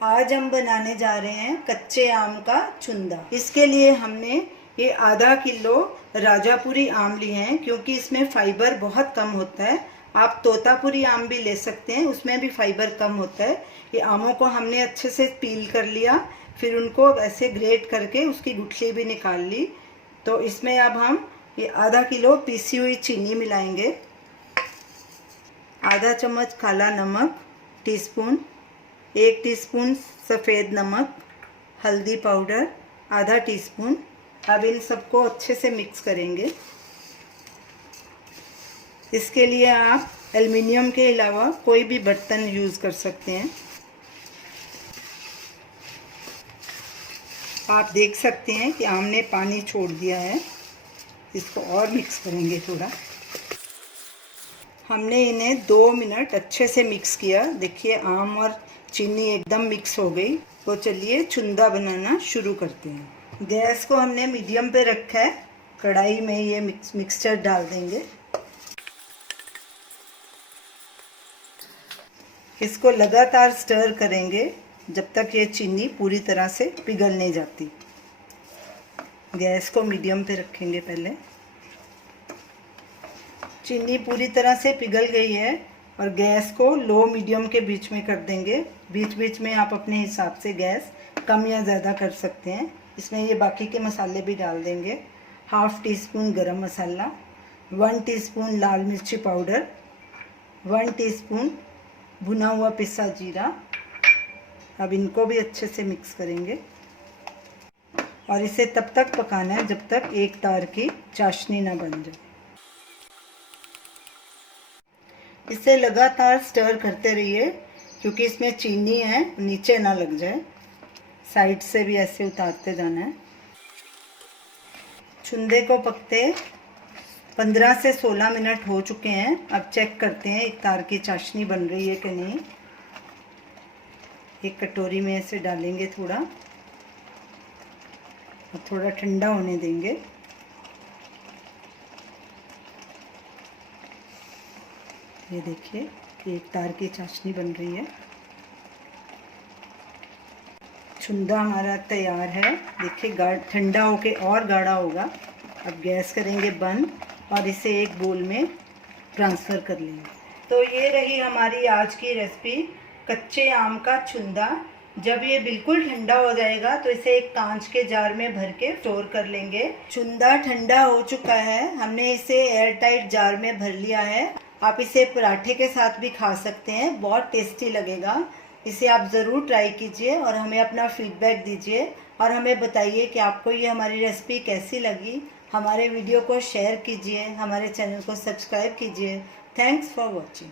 आज हम बनाने जा रहे हैं कच्चे आम का चुंदा। इसके लिए हमने ये आधा किलो राजापुरी आम लिए हैं, क्योंकि इसमें फाइबर बहुत कम होता है। आप तोतापुरी आम भी ले सकते हैं, उसमें भी फाइबर कम होता है। ये आमों को हमने अच्छे से पील कर लिया, फिर उनको ऐसे ग्रेट करके उसकी गुठली भी निकाल ली। तो इसमें अब हम ये आधा किलो पीसी हुई चीनी मिलाएंगे, आधा चम्मच काला नमक टीस्पून, 1 टीस्पून सफ़ेद नमक, हल्दी पाउडर आधा टीस्पून। अब इन सबको अच्छे से मिक्स करेंगे। इसके लिए आप एल्युमिनियम के अलावा कोई भी बर्तन यूज़ कर सकते हैं। आप देख सकते हैं कि आम ने पानी छोड़ दिया है। इसको और मिक्स करेंगे थोड़ा। हमने इन्हें 2 मिनट अच्छे से मिक्स किया। देखिए आम और चीनी एकदम मिक्स हो गई। तो चलिए चुंदा बनाना शुरू करते हैं। गैस को हमने मीडियम पे रखा है। कढ़ाई में ये मिक्सचर डाल देंगे। इसको लगातार स्टर करेंगे जब तक ये चीनी पूरी तरह से पिघल नहीं जाती। गैस को मीडियम पे रखेंगे पहले। चीनी पूरी तरह से पिघल गई है और गैस को लो मीडियम के बीच में कर देंगे। बीच बीच में आप अपने हिसाब से गैस कम या ज़्यादा कर सकते हैं। इसमें ये बाकी के मसाले भी डाल देंगे। 1/2 टीस्पून गरम मसाला, 1 टीस्पून लाल मिर्ची पाउडर, 1 टीस्पून भुना हुआ पिसा जीरा। अब इनको भी अच्छे से मिक्स करेंगे और इसे तब तक पकाना है जब तक एक तार की चाशनी ना बन जाए। इसे लगातार स्टर करते रहिए, क्योंकि इसमें चीनी है, नीचे ना लग जाए। साइड से भी ऐसे उतारते जाना है। चुंदे को पकते 15 से 16 मिनट हो चुके हैं। अब चेक करते हैं एक तार की चाशनी बन रही है कि नहीं। एक कटोरी में ऐसे डालेंगे थोड़ा और थोड़ा ठंडा होने देंगे। ये देखिए कि एक तार की चाशनी बन रही है। चुंदा हमारा तैयार है। देखिए ठंडा होके और गाढ़ा होगा। अब गैस करेंगे बंद और इसे एक बोल में ट्रांसफ़र कर लेंगे। तो ये रही हमारी आज की रेसिपी, कच्चे आम का चुंदा। जब ये बिल्कुल ठंडा हो जाएगा तो इसे एक कांच के जार में भर के स्टोर कर लेंगे। चुंदा ठंडा हो चुका है। हमने इसे एयर टाइट जार में भर लिया है। आप इसे पराठे के साथ भी खा सकते हैं, बहुत टेस्टी लगेगा। इसे आप ज़रूर ट्राई कीजिए और हमें अपना फीडबैक दीजिए और हमें बताइए कि आपको ये हमारी रेसिपी कैसी लगी। हमारे वीडियो को शेयर कीजिए, हमारे चैनल को सब्सक्राइब कीजिए। Thanks for watching.